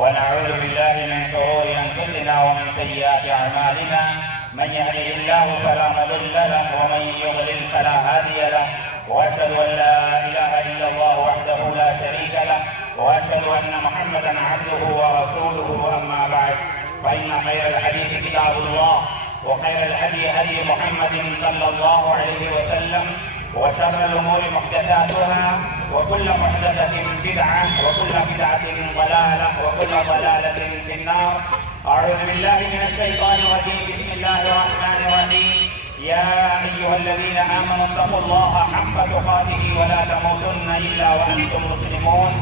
ونعوذ بالله من شرور أنفسنا ومن سيئات أعمالنا من يهده الله فلا مضل له ومن يضلل فلا هادي له وأشهد أن لا إله إلا الله وحده لا شريك له وأشهد أن محمدا عبده ورسوله أما بعد فإن خير الحديث كتاب الله وخير الهدي هدي محمد صلى الله عليه وسلم وشر الأمور محدثاتها وكل محدثة بدعة وكل بدعة ضلالة وكل ضلالة في النار. أعوذ بالله من الشيطان الرجيم. بسم الله الرحمن الرحيم. يا أيها الذين آمنوا اتقوا الله حق تقاته ولا تموتن إلا وأنتم مسلمون.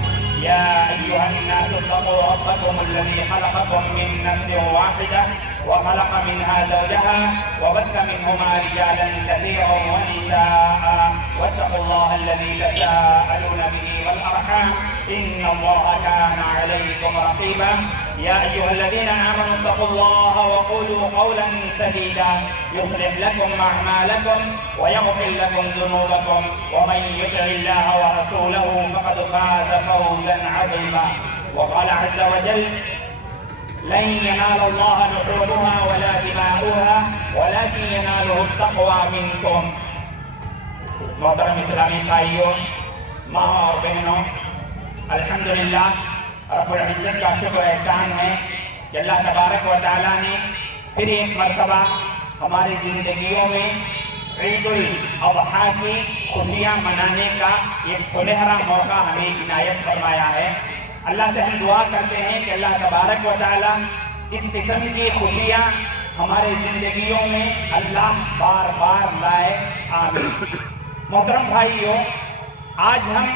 يا أيها الناس اتقوا ربكم الذي خلقكم من نفس واحدة وخلق منها زوجها وبث منهما رجالا كثيرا ونساء واتقوا الله الذي تساءلون به والأرحام إن الله كان عليكم رقيبا. يا أيها الذين آمنوا اتقوا الله وقولوا قولا سديدا يصلح لكم أعمالكم ويغفر لكم ذنوبكم ومن يطع الله ورسوله فقد فاز فوزا عظيما. وقال عز وجل لن ينال الله لحومها ولا دماؤها ولكن يناله التقوى منكم. محترم اسلامی بھائیوں، ماں اور بہنوں، الحمدللہ رب العزت کا شکر احسان ہے کہ اللہ تبارک و تعالیٰ نے پھر ایک مرتبہ ہماری زندگیوں میں عید الاضحیٰ کی خوشیاں منانے کا ایک سنہرا موقع ہمیں عنایت فرمایا ہے. اللہ سے ہم دعا کرتے ہیں کہ اللہ تبارک و تعالیٰ اس قسم کی خوشیاں ہمارے زندگیوں میں اللہ بار بار لائے. آمین. محترم بھائیوں، آج ہم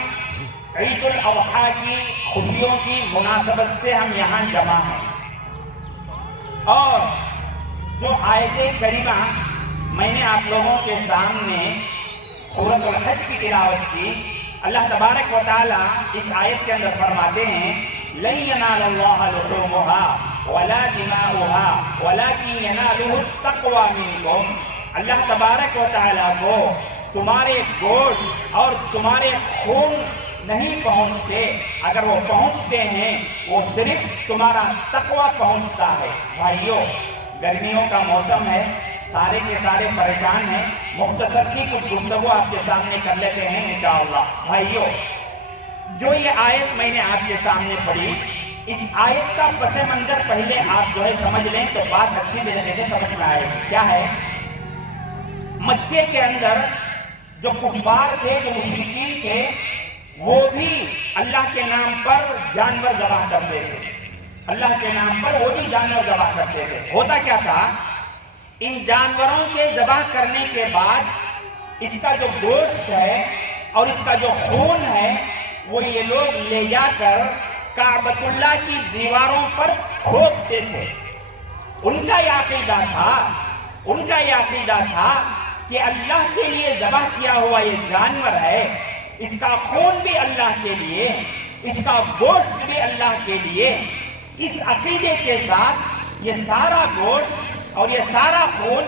عید الاضحیٰ کی خوشیوں کی مناسبت سے ہم یہاں جمع ہیں اور جو آیت کریمہ میں نے آپ لوگوں کے سامنے سورۃ الحج کی تلاوت کی، اللہ تبارک و تعالیٰ اس آیت کے اندر فرماتے ہیں لَن يَنَالَ اللَّهَ لُحُومُهَا وَلَا دِمَاؤُهَا وَلَكِنْ يَنَالُهُ التَّقْوَى مِنكُمْ. اللہ تبارک و تعالیٰ کو تمہارے گوشت اور تمہارے خون نہیں پہنچتے، اگر وہ پہنچتے ہیں وہ صرف تمہارا تقوی پہنچتا ہے. بھائیوں، گرمیوں کا موسم ہے، سارے کے سارے پریشان ہیں. مختصر سی کچھ گفتگو آپ کے سامنے کر لیتے ہیں انشاءاللہ. بھائیوں، جو یہ آیت میں نے آپ کے سامنے پڑھی، اس آیت کا پس منظر پہلے آپ جو ہے سمجھ لیں تو بات اچھی طریقے سے سمجھ میں آئے. کیا ہے؟ مکے کے اندر جو کفار تھے، جو مشرکین تھے، وہ بھی اللہ کے نام پر جانور ذبح کرتے تھے. اللہ کے نام پر وہ بھی جانور ذبح کرتے تھے. ہوتا کیا تھا؟ ان جانوروں کے ذبح کرنے کے بعد اس کا جو گوشت ہے اور اس کا جو خون ہے وہ یہ لوگ لے جا کر کعبۃ اللہ کی دیواروں پر تھوکتے تھے. ان کا یہ عقیدہ تھا کہ اللہ کے لیے ذبح کیا ہوا یہ جانور ہے، اس کا خون بھی اللہ کے لیے، اس کا گوشت بھی اللہ کے لیے. اس عقیدے کے ساتھ یہ سارا گوشت اور یہ سارا خون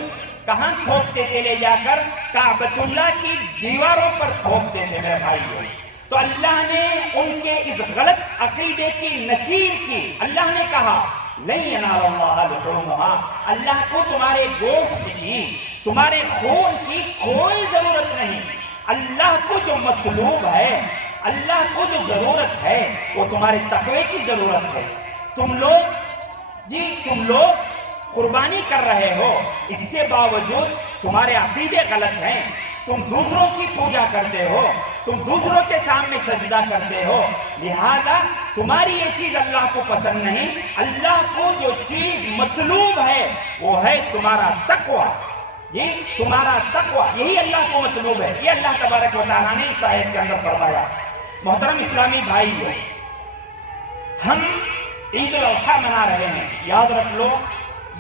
کہاں تھوکتے تھے؟ لے جا کر کعبۃ اللہ کی دیواروں پر تھوکتے تھے. میرے بھائیوں، تو اللہ نے ان کے اس غلط عقیدے کی نکیر کی. اللہ نے کہا لَن يَنَالَ اللَّهَ لُحُومُهَا، اللہ کو تمہارے گوشت کی، تمہارے خون کی کوئی ضرورت نہیں. اللہ کو جو مطلوب ہے، اللہ کو جو ضرورت ہے وہ تمہارے تقوی کی ضرورت ہے. تم لوگ قربانی کر رہے ہو، اس کے باوجود تمہارے عقیدے غلط ہیں. تم دوسروں کی پوجا کرتے ہو، تم دوسروں کے سامنے سجدہ کرتے ہو، لہذا تمہاری یہ چیز اللہ کو پسند نہیں. اللہ کو جو چیز مطلوب ہے وہ ہے تمہارا تقوی. یہ تمہارا تقوی، یہی اللہ کو مطلوب ہے. یہ اللہ تبارک و تعالیٰ نے اس آیت کے اندر فرمایا. محترم اسلامی بھائیوں، ہم عید الاضحیٰ منا رہے ہیں. یاد رکھ لو،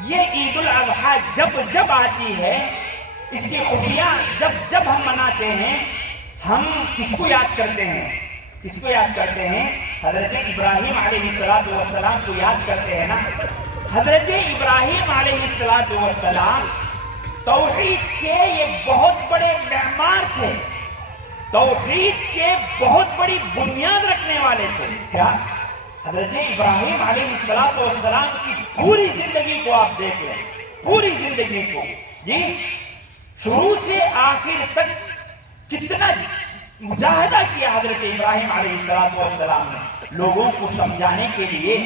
یہ عید الاضحیٰ جب آتی ہے، اس کی خوشیاں جب ہم مناتے ہیں، ہم کس کو یاد کرتے ہیں؟ حضرت ابراہیم علیہ السلام کو یاد کرتے ہیں نا. حضرت ابراہیم علیہ السلام توحید کے یہ بہت بڑے معمار تھے، توحید کے بہت بڑی بنیاد رکھنے والے تھے. کیا حضرت ابراہیم علیہ السلام کی پوری زندگی کو آپ دیکھ لیں، پوری زندگی کو، جی شروع سے آخر تک کتنا مجاہدہ کیا حضرت ابراہیم علیہ السلام نے لوگوں کو سمجھانے کے لیے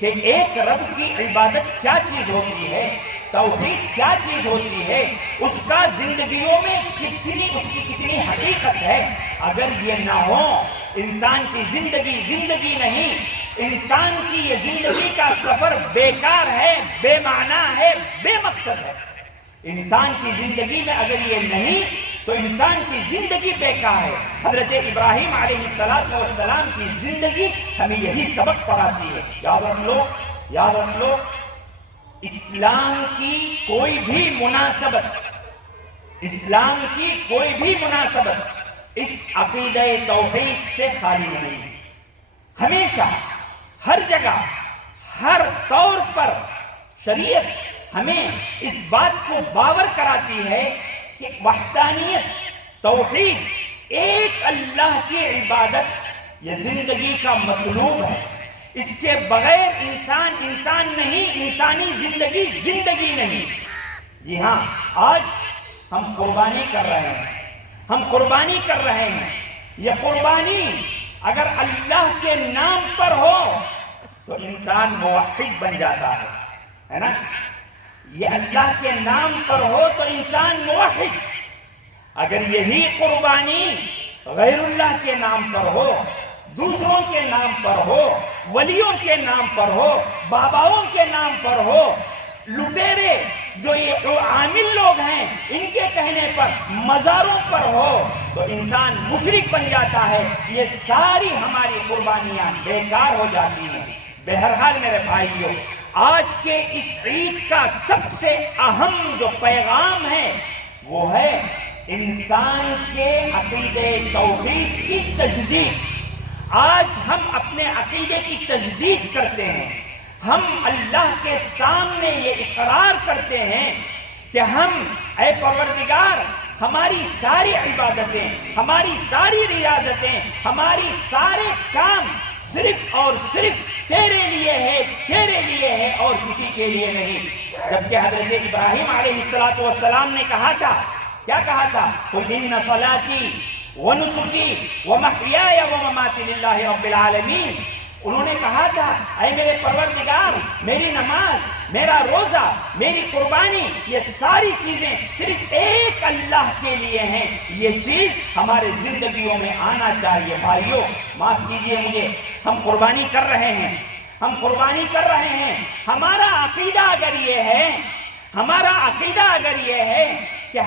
کہ ایک رب کی عبادت کیا چیز ہوتی ہے، توحید کیا چیز ہوتی ہے، اس کا زندگیوں میں کتنی حقیقت ہے۔ اگر یہ نہ ہو انسان کی زندگی نہیں، انسان کی یہ زندگی کا سفر بیکار ہے، بے معنی ہے، بے مقصد ہے۔ انسان کی زندگی میں اگر یہ نہیں تو انسان کی زندگی بیکار ہے۔ حضرت ابراہیم علیہ السلام کی زندگی ہمیں یہی سبق پڑھاتی ہے۔ یاد رکھ لو اسلام کی کوئی بھی مناسبت اس عقیدہ توحید سے خالی نہیں ہے۔ ہمیشہ، ہر جگہ، ہر طور پر شریعت ہمیں اس بات کو باور کراتی ہے کہ وحدانیت، توحید، ایک اللہ کی عبادت یہ زندگی کا مطلوب ہے۔ اس کے بغیر انسان نہیں، انسانی زندگی نہیں۔ جی ہاں، آج ہم قربانی کر رہے ہیں، یہ قربانی اگر اللہ کے نام پر ہو تو انسان موحد بن جاتا ہے نا؟ یہ اللہ کے نام پر ہو تو انسان موحد۔ اگر یہی قربانی غیر اللہ کے نام پر ہو، دوسروں کے نام پر ہو، ولیوں کے نام پر ہو، باباؤں کے نام پر ہو، لٹیرے جو یہ عامل لوگ ہیں ان کے کہنے پر مزاروں پر ہو تو انسان مشرک بن جاتا ہے۔ یہ ساری ہماری قربانیاں بیکار ہو جاتی ہیں۔ بہرحال میرے بھائیوں، آج کے اس عید کا سب سے اہم جو پیغام ہے وہ ہے انسان کے عقیدے توحید کی تجدید۔ آج ہم اپنے عقیدے کی تجدید کرتے ہیں، ہم اللہ کے سامنے یہ اقرار کرتے ہیں کہ ہم، اے پروردگار، ہماری ساری عبادتیں، ہماری ساری ریاضتیں، ہماری سارے کام صرف اور صرف تیرے لیے ہے اور کسی کے لیے نہیں۔ جبکہ حضرت ابراہیم علیہ السلام نے کہا تھا، کیا کہا تھا؟ قُلْ إِنَّ صَلَاتِي وَنُسُكِي وَمَحْيَايَ وَمَمَاتِي لِلَّهِ رَبِّ الْعَالَمِينَ۔ انہوں نے کہا تھا، اے میرے پروردگار، میری نماز، میرا روزہ، میری قربانی، یہ ساری چیزیں صرف ایک اللہ کے لیے ہیں۔ یہ چیز ہمارے زندگیوں میں آنا چاہیے۔ بھائیوں، معاف کیجئے مجھے، ہم قربانی کر رہے ہیں، ہمارا عقیدہ اگر یہ ہے کہ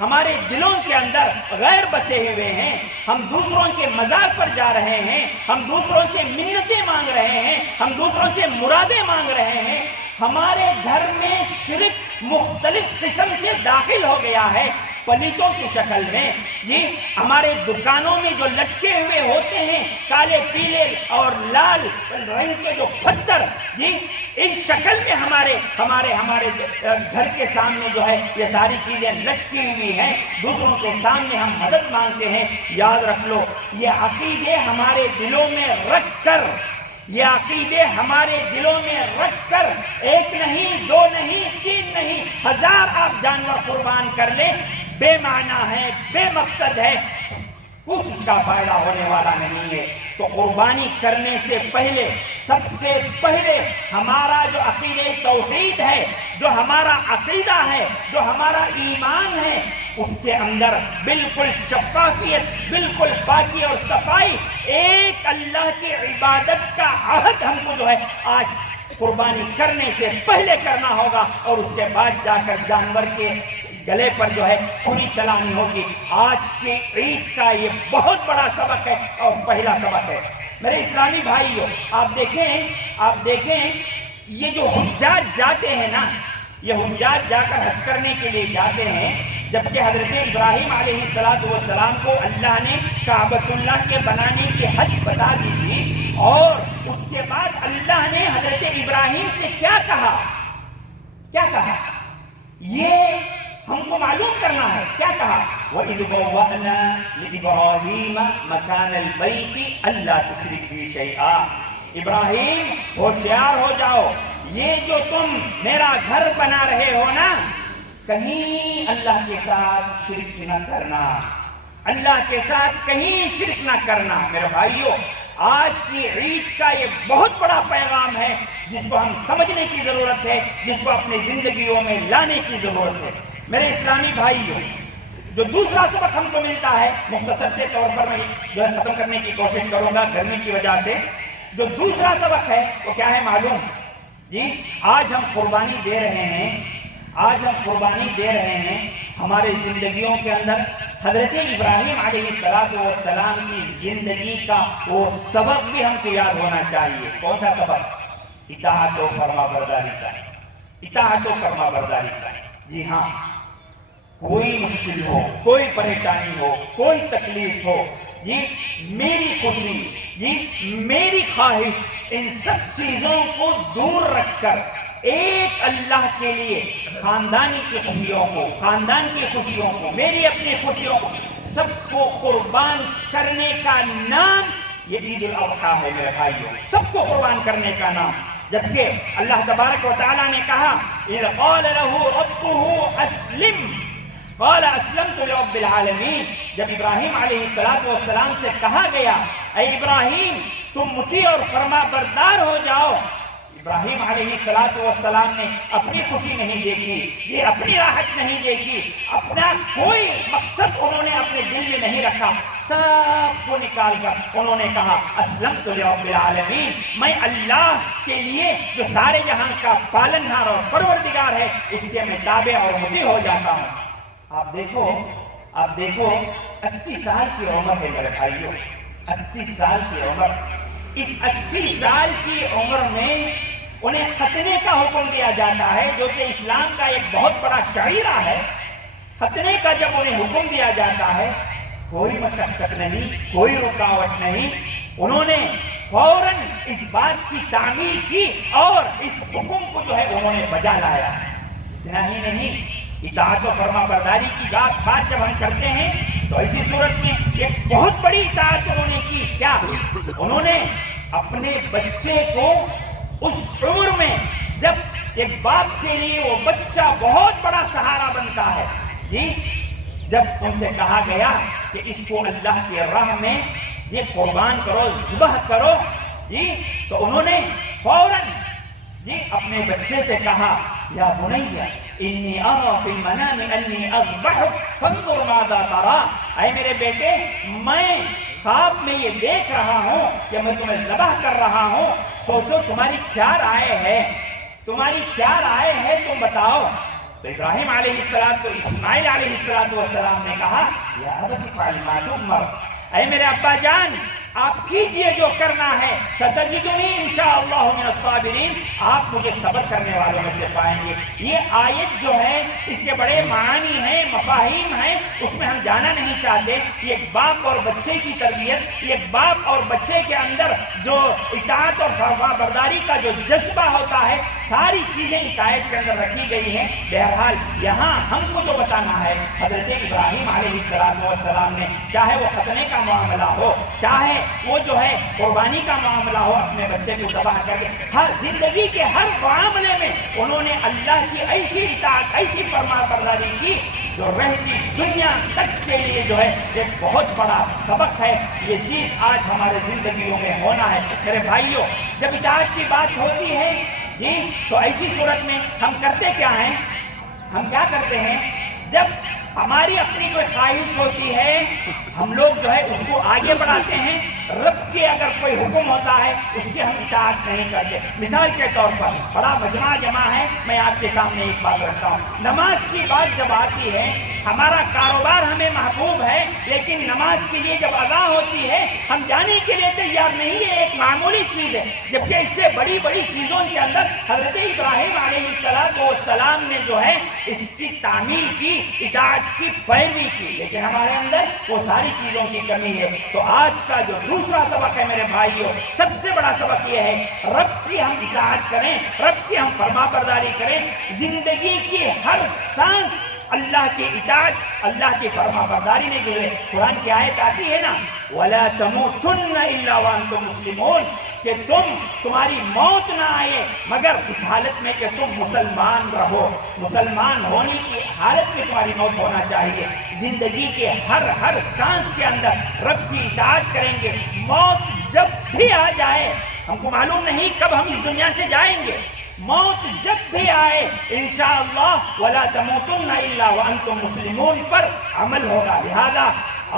ہمارے دلوں کے اندر غیر بسے ہوئے ہیں، ہم دوسروں کے مزار پر جا رہے ہیں، ہم دوسروں سے منتیں مانگ رہے ہیں، ہم دوسروں سے مرادیں مانگ رہے ہیں، ہمارے گھر میں شرک مختلف قسم سے داخل ہو گیا ہے پلیتوں کی شکل میں۔ یہ ہمارے دکانوں میں جو لٹکے ہوئے ہوتے ہیں کالے، پیلے اور لال رنگ کے جو پتھر، جی ان شکل میں ہمارے گھر کے سامنے جو ہے یہ ساری چیزیں لٹکی ہوئی ہیں، دوسروں کے سامنے ہم مدد مانگتے ہیں۔ یاد رکھ لو، یہ عقیدے ہمارے دلوں میں رکھ کر ایک نہیں، دو نہیں، تین نہیں، 1000 آپ جانور قربان کر لیں، بے معنی ہے، بے مقصد ہے، کچھ اس کا فائدہ ہونے والا نہیں ہے۔ تو قربانی کرنے سے پہلے، سب سے پہلے ہمارا جو عقیدہ توحید ہے، جو ہمارا عقیدہ ہے، جو ہمارا ایمان ہے، اس کے اندر بالکل شفافیت، بالکل پاکی اور صفائی، ایک اللہ کی عبادت کا عہد ہم کو جو ہے آج قربانی کرنے سے پہلے کرنا ہوگا، اور اس کے بعد جا کر جانور کے گلے پر جو ہے چھری چلانی ہوگی۔ آج کی عید کا یہ بہت بڑا سبق ہے اور پہلا سبق ہے۔ میرے اسلامی بھائیوں، آپ دیکھیں یہ جو حجاج جاتے ہیں نا، یہ حجاج جا کر حج کرنے کے لیے جاتے ہیں، جبکہ حضرت ابراہیم علیہ السلام کو اللہ نے کعبۃ اللہ کے بنانے کی حد بتا دی تھی، اور اس کے بعد اللہ نے حضرت ابراہیم سے کیا کہا؟ یہ ہم کو معلوم کرنا ہے۔ کیا کہا؟ وَإِذْ بَوَّأْنَا لِإِبْرَاهِيمَ مَكَانَ الْبَيْتِ أَلَّا تُشْرِكْ بِي شَيْئًا۔ ابراہیم ہوشیار ہو جاؤ، یہ جو تم میرا گھر بنا رہے ہو نا، کہیں اللہ کے ساتھ شرک نہ کرنا، اللہ کے ساتھ کہیں شرک نہ کرنا۔ میرے بھائیوں، آج کی عید کا یہ بہت بڑا پیغام ہے جس کو ہم سمجھنے کی ضرورت ہے، جس کو اپنی زندگیوں میں لانے کی ضرورت ہے۔ میرے اسلامی بھائیوں، جو دوسرا سبق ہم کو ملتا ہے، مختصر سے طور پر میں جو ہے ختم کرنے کی کوشش کروں گا گرمی کی وجہ سے، جو دوسرا سبق ہے وہ کیا ہے معلوم؟ جی، آج ہم قربانی دے رہے ہیں، آج ہم قربانی دے رہے ہیں، ہمارے زندگیوں کے اندر حضرت ابراہیم علیہ السلام کی زندگی کا وہ سبق بھی ہم کو یاد ہونا چاہیے۔ کون سا سبق؟ اطاعت و فرما برداری کا، اطاعت و فرما برداری کا۔ جی ہاں، کوئی مشکل ہو، کوئی پریشانی ہو، کوئی تکلیف ہو، جی میری خوشی، جی میری خواہش، ان سب چیزوں کو دور رکھ کر ایک اللہ کے لیے خاندانی کی خوشیوں کو، خاندان کی خوشیوں کو، میری اپنی خوشیوں کو، سب کو قربان کرنے کا نام یہ عید الاضحیٰ ہے میرے بھائیوں، سب کو قربان کرنے کا نام۔ جبکہ اللہ تبارک و تعالیٰ نے کہا اِذْ قَالَ لَهُ رَبُّهُ أَسْلِمْ قَالَ أَسْلَمْتُ لِرَبِّ الْعَالَمِينَ، جب ابراہیم علیہ السلام سے کہا گیا اے ابراہیم تم مطیع اور فرما بردار ہو جاؤ، ابراہیم علیہ السلام نے اپنی خوشی نہیں دیکھی، یہ اپنی راحت نہیں دیکھی، اپنا کوئی مقصد انہوں نے اپنے دل میں نہیں رکھا، سب کو نکال کر انہوں نے کہا اسلمت لرب العالمین، میں اللہ کے لیے جو سارے جہاں کا پالنہار اور پروردگار ہے اس کے میں تابع اور مطیع ہو جاتا ہوں۔ آپ دیکھو 80 سال کی عمر ہے میرے بھائیوں، 80 سال کی عمر، اس 80 سال کی عمر میں انہیں ختنے کا حکم دیا جاتا ہے جو کہ اسلام کا ایک بہت بڑا شعیرہ ہے۔ ختنے کا جب انہیں حکم دیا جاتا ہے، کوئی مشقت نہیں، کوئی رکاوٹ نہیں، انہوں نے فوراً اس بات کی تعمیل کی اور اس حکم کو جو ہے انہوں نے بجا لایا۔ اتنا ہی نہیں، اطاعت و فرما برداری کی بات جب ہم کرتے ہیں تو ایسی صورت میں ایک بہت بڑی اطاعت انہوں نے کی۔ کیا؟ انہوں نے اپنے بچے کو اس عمر میں جب ایک باپ کے لیے وہ بچہ بہت بڑا سہارا بنتا ہے، جی جب ان سے کہا گیا کہ اس کو اللہ کی راہ میں یہ قربان کرو، ذبح کرو، جی تو انہوں نے فوراً جی اپنے بچے سے کہا یا بنیّ انی ارى فی المنام انی اذبحک فانظر ماذا تری، اے میرے بیٹے میں خواب میں یہ دیکھ رہا ہوں کہ میں تمہیں ذبح کر رہا ہوں، سوچو تمہاری کیا رائے ہے، تمہاری کیا رائے ہے تم بتاؤ۔ تو ابراہیم اسماعیل علیہ السلام نے کہا یا ابت افعل ما تؤمر، اے میرے ابا جان آپ کیجئے جو کرنا ہے، ستجدنی انشاءاللہ من الصابرین، آپ مجھے صبر کرنے والوں میں سے پائیں گے۔ یہ آیت جو ہے اس کے بڑے معانی ہیں، مفاہیم ہیں، اس میں ہم جانا نہیں چاہتے۔ یہ ایک باپ اور بچے کی تربیت، یہ ایک باپ اور بچے کے اندر جو اطاعت اور فرما برداری کا جو جذبہ ہوتا ہے، ساری چیزیں اس آیت کے اندر رکھی گئی ہیں۔ بہرحال یہاں ہم کو جو بتانا ہے، حضرت ابراہیم علیہ السلام نے چاہے وہ ختنے کا معاملہ ہو، چاہے وہ جو ہے قربانی کا معاملہ ہو، اپنے بچے کو ذبح کر کے ہر زندگی کے ہر معاملے میں انہوں نے اللہ کی ایسی اطاعت، ایسی فرما برداری کی جو رہتی دنیا تک کے لیے جو ہے ایک بہت بڑا سبق ہے۔ یہ چیز آج ہمارے زندگیوں میں ہونا ہے۔ میرے بھائیوں، جب اطاعت کی بات ہوتی ہے جی تو ایسی صورت میں ہم کرتے کیا ہیں؟ ہم کیا کرتے ہیں؟ جب ہماری اپنی کوئی خواہش ہوتی ہے ہم لوگ جو ہے اس کو آگے بڑھاتے ہیں، رب کے اگر کوئی حکم ہوتا ہے اس کی ہم اطاعت نہیں کرتے۔ مثال کے طور پر بڑا مجمع جمع ہے، میں آپ کے سامنے ایک بات رکھتا ہوں، نماز کی بات جب آتی ہے، ہمارا کاروبار ہمیں محبوب ہے لیکن نماز کے لیے جب اذان ہوتی ہے ہم جانے کے لیے تیار نہیں، یہ ایک معمولی چیز ہے، جبکہ اس سے بڑی بڑی چیزوں کے اندر حضرت ابراہیم علیہ السلام نے جو ہے اس کی تعمیل کی، اطاعت کی، پیروی کی، لیکن ہمارے اندر وہ ساری چیزوں کی کمی ہے۔ تو آج کا جو دوسرا سبق ہے میرے بھائیوں، سب سے بڑا سبق یہ ہے رب کی ہم اطاعت کریں، رب کی ہم فرما برداری کریں، زندگی کی ہر سانس اللہ کی اطاعت، اللہ کی فرما برداری میں گزرے۔ قرآن کی آیت آتی ہے نا وَلَا تَمُوتُنَّ إِلَّا وَأَنْتُمْ مُسْلِمُونَ، کہ تمہاری موت نہ آئے مگر اس حالت میں کہ تم مسلمان رہو، مسلمان ہونے کی حالت میں تمہاری موت ہونا چاہیے۔ زندگی کے ہر سانس کے اندر رب کی اطاعت کریں گے۔ موت جب بھی آ جائے، ہم کو معلوم نہیں کب ہم اس دنیا سے جائیں گے، موت جب بھی آئے انشاءاللہ وَلَا تَمُوتُنَّ إِلَّا وَأَنْتُمْ مُسْلِمُونَ پر عمل ہوگا۔ لہذا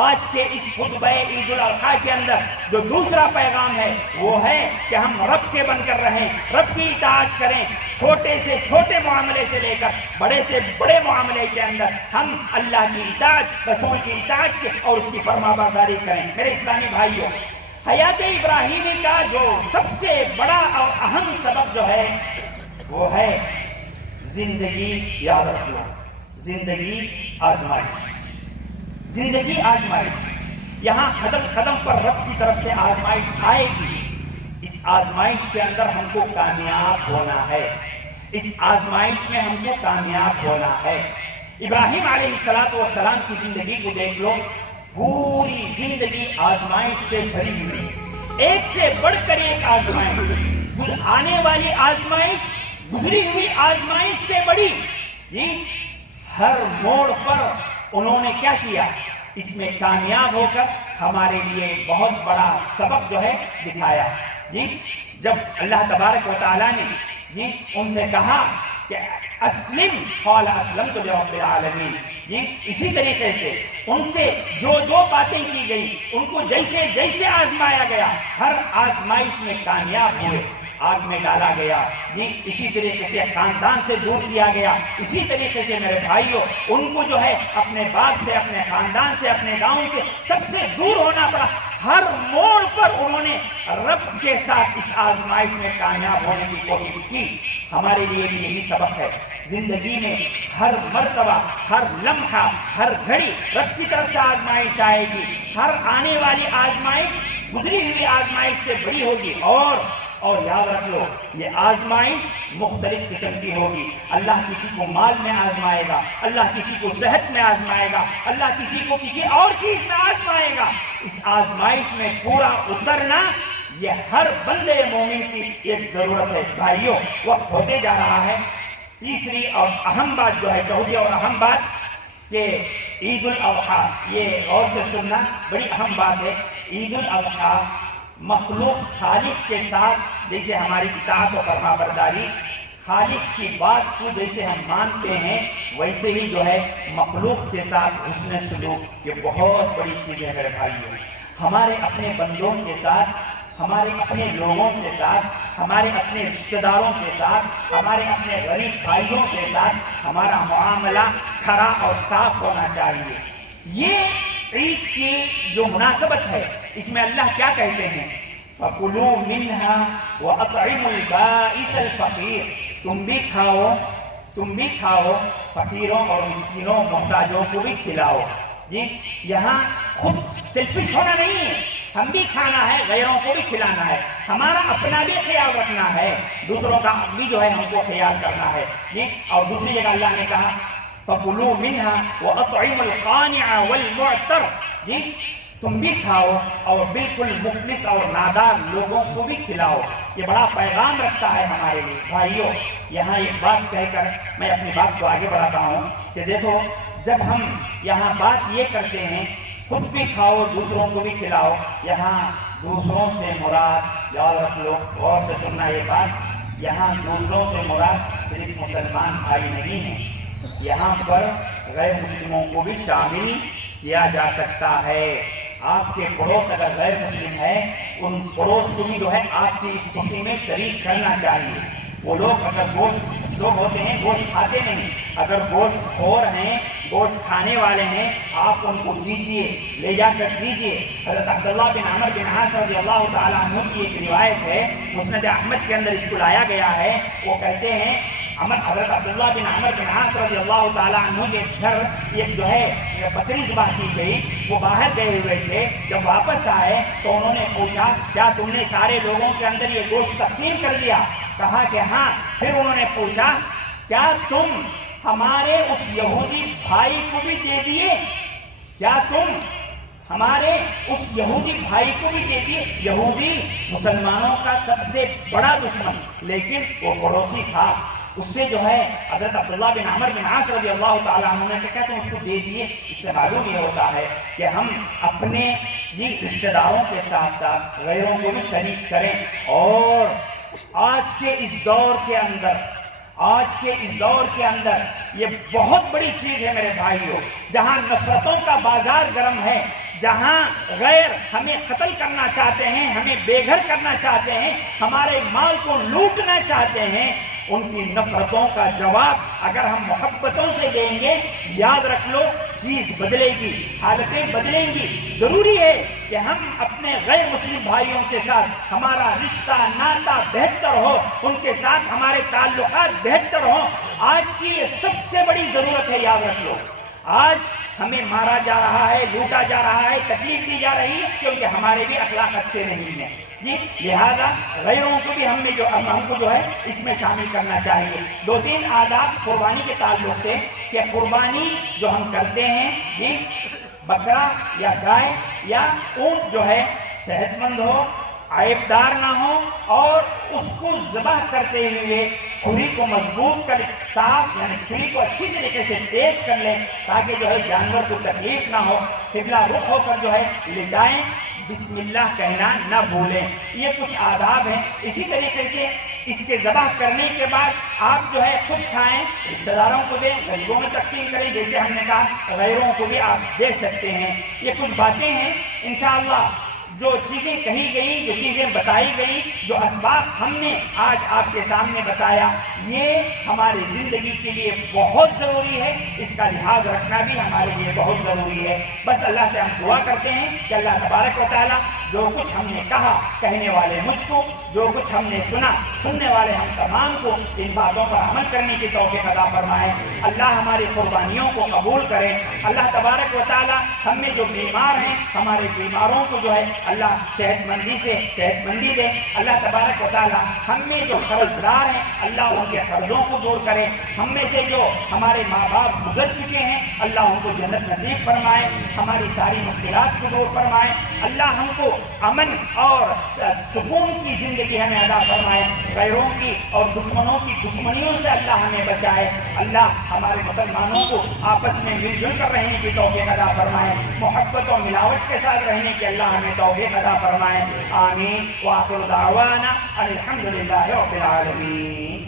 آج کے اس خطبہ عید الاضحیٰ کے اندر جو دوسرا پیغام ہے وہ ہے کہ ہم رب کے بن کر رہیں، رب کی اطاعت کریں، چھوٹے سے چھوٹے معاملے سے لے کر بڑے سے بڑے معاملے کے اندر ہم اللہ کی اطاعت، رسول کی اطاعت اور اس کی فرما برداری کریں۔ میرے اسلامی بھائیوں، حیات ابراہیمی کا جو سب سے بڑا اور اہم سبب جو ہے وہ ہے زندگی، یاد رکھنا، زندگی آزمائش، زندگی آزمائش۔ یہاں قدم قدم پر رب کی طرف سے آزمائش آئے گی، اس آزمائش کے اندر ہم کو کامیاب ہونا ہے، اس آزمائش میں ہم کو کامیاب ہونا ہے۔ ابراہیم علیہ السلام کی زندگی کو دیکھ لو، پوری زندگی آزمائش سے بھری ہوئی، ایک سے بڑھ کر ایک آزمائش، آنے والی آزمائش گزری ہوئی آزمائش سے بڑی، ہر موڑ پر انہوں نے کیا کیا، اس میں کامیاب ہو کر ہمارے لیے بہت بڑا سبق جو ہے دکھایا۔ جب اللہ تبارک و تعالیٰ نے ان سے کہا کہ اسلم قال اسلمت لرب العالمین، اسی طریقے سے ان سے جو باتیں کی گئی، ان کو جیسے جیسے آزمایا گیا، ہر آزمائش میں کامیاب ہوئے، آگ میں ڈالا گیا، اسی طریقے سے خاندان سے دور کیا گیا، اسی طریقے سے میرے بھائیوں ان کو جو ہے اپنے باپ سے، اپنے خاندان سے، اپنے گاؤں سے سب سے دور ہونا پڑا۔ ہر موڑ پر انہوں نے رب کے ساتھ اس آزمائش میں کامیاب ہونے کی کوشش کی۔ ہمارے لیے بھی یہی سبق ہے، زندگی میں ہر مرتبہ، ہر لمحہ، ہر گھڑی رب کی طرف سے آزمائش آئے گی، ہر آنے والی آزمائش گزری ہوئی آزمائش سے بڑی ہوگی، اور یاد رکھ لو یہ آزمائش مختلف قسم کی ہوگی۔ اللہ کسی کو مال میں آزمائے گا، اللہ کسی کو صحت میں آزمائے گا، اللہ کسی کو کسی اور چیز میں آزمائے گا۔ اس آزمائش میں پورا اترنا یہ ہر بندے مومن کی ایک ضرورت ہے۔ بھائیوں، وقت ہوتے جا رہا ہے، تیسری اور اہم بات جو ہے، چوتھی اور اہم بات کہ عید الاضحیٰ، یہ غور سے سننا بڑی اہم بات ہے۔ عید الاضحیٰ مخلوق خالق کے ساتھ جیسے ہماری اطاعت و فرما برداری، خالق کی بات کو جیسے ہم مانتے ہیں ویسے ہی جو ہے مخلوق کے ساتھ حسن سلوک، یہ بہت بڑی چیز ہے میرے بھائیوں۔ ہمارے اپنے بندوں کے ساتھ، ہمارے اپنے لوگوں کے ساتھ، ہمارے اپنے رشتہ داروں کے ساتھ، ہمارے اپنے غریب بھائیوں کے ساتھ ہمارا معاملہ کھرا اور صاف ہونا چاہیے۔ یہ عید کی جو مناسبت ہے، اس میں اللہ کیا کہتے ہیں، فَكُلُوا مِنْهَا وَأَطْعِمُوا الْبَائِسَ الْفَقِيرَ، تم بھی کھاؤ، فقیروں اور مسکینوں محتاجوں کو بھی کھلاؤ۔ یہاں خود سیلفش ہونا نہیں ہے، ہم بھی کھانا ہے، غیروں کو بھی کھلانا ہے، ہمارا اپنا بھی خیال رکھنا ہے، دوسروں کا بھی جو ہے ہم کو خیال کرنا ہے۔ اور دوسری جگہ اللہ نے کہا فَكُلُوا مِنْهَا وَأَطْعِمُوا الْقَانِعَ وَالْمُعْتَرَ، تم بھی کھاؤ اور بالکل مفلس اور نادار لوگوں کو بھی کھلاؤ۔ یہ بڑا پیغام رکھتا ہے ہمارے لیے۔ بھائیوں، یہاں ایک بات کہہ کر میں اپنی بات کو آگے بڑھاتا ہوں کہ دیکھو، جب ہم یہاں بات یہ کرتے ہیں خود بھی کھاؤ دوسروں کو بھی کھلاؤ، یہاں دوسروں سے مراد، یاد رکھ لو، غور سے سننا یہ بات، یہاں دوسروں سے مراد صرف مسلمان بھائی نہیں ہیں، یہاں پر غیر مسلموں کو بھی شامل کیا جا سکتا ہے۔ آپ کے پڑوس اگر غیر مسلم ہے، ان پڑوس کو بھی جو ہے آپ کی اس خوشی میں شریک کرنا چاہیے۔ وہ لوگ اگر گوشت لوگ ہوتے ہیں گوشت کھاتے نہیں، اگر گوشت خور ہیں، گوشت کھانے والے ہیں، آپ ان کو دیجئے، لے جا کر دیجئے۔ حضرت عبداللہ بن عمر بن عاص رضی اللہ تعالیٰ عنہ کی ایک روایت ہے، مسند احمد کے اندر اس کو لایا گیا ہے، وہ کہتے ہیں حضرت عبداللہ بن عمر بن عاص رضی اللہ تعالیٰ عنہ کے گھر ایک جو ہے بکری ذبح کی گئی، وہ باہر گئے ہوئے تھے، جب واپس آئے تو انہوں نے پوچھا کیا تم نے سارے لوگوں کے اندر یہ گوشت تقسیم کر دیا؟ کہا کہ ہاں۔ پھر انہوں نے پوچھا کیا تم ہمارے اس یہودی بھائی کو بھی دے دیے؟ کیا تم ہمارے اس یہودی بھائی کو بھی دے دیے. یہودی مسلمانوں کا سب سے بڑا دشمن، لیکن وہ پڑوسی تھا. اس سے جو ہے حضرت عبداللہ بن عمر بن عاص رضی اللہ تعالیٰ عنہ نے کہا تم اس کو دے دیے. اس سے معلوم یہ ہوتا ہے کہ ہم اپنے رشتہ داروں کے ساتھ ساتھ غیروں کو بھی شریک کریں. اور آج کے اس دور کے اندر یہ بہت بڑی چیز ہے میرے بھائیوں، جہاں نفرتوں کا بازار گرم ہے، جہاں غیر ہمیں قتل کرنا چاہتے ہیں، ہمیں بے گھر کرنا چاہتے ہیں، ہمارے مال کو لوٹنا چاہتے ہیں، ان کی نفرتوں کا جواب اگر ہم محبتوں سے دیں گے، یاد رکھ لو چیز بدلے گی، حالتیں بدلیں گی. ضروری ہے کہ ہم اپنے غیر مسلم بھائیوں کے ساتھ ہمارا رشتہ ناتا بہتر ہو، ان کے ساتھ ہمارے تعلقات بہتر ہوں. آج کی یہ سب سے بڑی ضرورت ہے، یاد رکھ لو. آج ہمیں مارا جا رہا ہے، لوٹا جا رہا ہے، تکلیف دی جا رہی ہے، کیونکہ ہمارے بھی اخلاق اچھے نہیں ہیں. لہذا غیروں کو بھی ہم کو جو ہے اس میں شامل کرنا چاہیے. 2-3 آداب قربانی کے تعلق سے کہ قربانی جو ہم کرتے ہیں بکرا یا گائے یا اونٹ جو ہے صحت مند ہو، عیب دار نہ ہو، اور اس کو ذبح کرتے ہوئے چھری کو مضبوط کر صاف یعنی چھری کو اچھی طریقے سے تیز کر لیں تاکہ جو ہے جانور کو تکلیف نہ ہو. قبلہ رخ ہو کر جو ہے لٹائیں، بسم اللہ کہنا نہ بھولیں. یہ کچھ آداب ہیں. اسی طریقے سے اس کے ذبح کرنے کے بعد آپ جو ہے خود کھائیں، رشتہ داروں کو دیں، غریبوں میں تقسیم کریں، جیسے ہم نے کہا غیروں کو بھی آپ دے سکتے ہیں. یہ کچھ باتیں ہیں انشاءاللہ جو چیزیں کہی گئی، جو چیزیں بتائی گئی، جو اسباب ہم نے آج آپ کے سامنے بتایا، یہ ہماری زندگی کے لیے بہت ضروری ہے. اس کا لحاظ رکھنا بھی ہمارے لیے بہت ضروری ہے. بس اللہ سے ہم دعا کرتے ہیں کہ اللہ تبارک و تعالیٰ جو کچھ ہم نے کہا، کہنے والے مجھ کو، جو کچھ ہم نے سنا، سننے والے ہم تمام کو ان باتوں پر عمل کرنے کی توفیق عطا فرمائے. اللہ ہماری قربانیوں کو قبول کرے. اللہ تبارک و تعالیٰ ہم میں جو بیمار ہیں، ہمارے بیماروں کو جو ہے اللہ صحت مندی دے. اللہ تبارک و تعالیٰ ہم میں جو قرض دار ہیں، اللہ ان کے قرضوں کو دور کرے. ہم میں سے جو ہمارے ماں باپ گزر چکے ہیں، اللہ ان کو جنت نصیب فرمائے. ہماری ساری مشکلات کو دور فرمائے. اللہ ہم کو امن اور سکون کی زندگی ہمیں عطا فرمائے. غیروں کی اور دشمنوں کی دشمنیوں سے اللہ ہمیں بچائے. اللہ ہمارے مسلمانوں کو آپس میں مل جل کر رہنے کی توفیق عطا فرمائے. محبت و ملاوٹ کے ساتھ رہنے کی اللہ ہمیں توفیق عطا فرمائے. آمین. وآخر دعوانا الحمدللہ رب العالمین.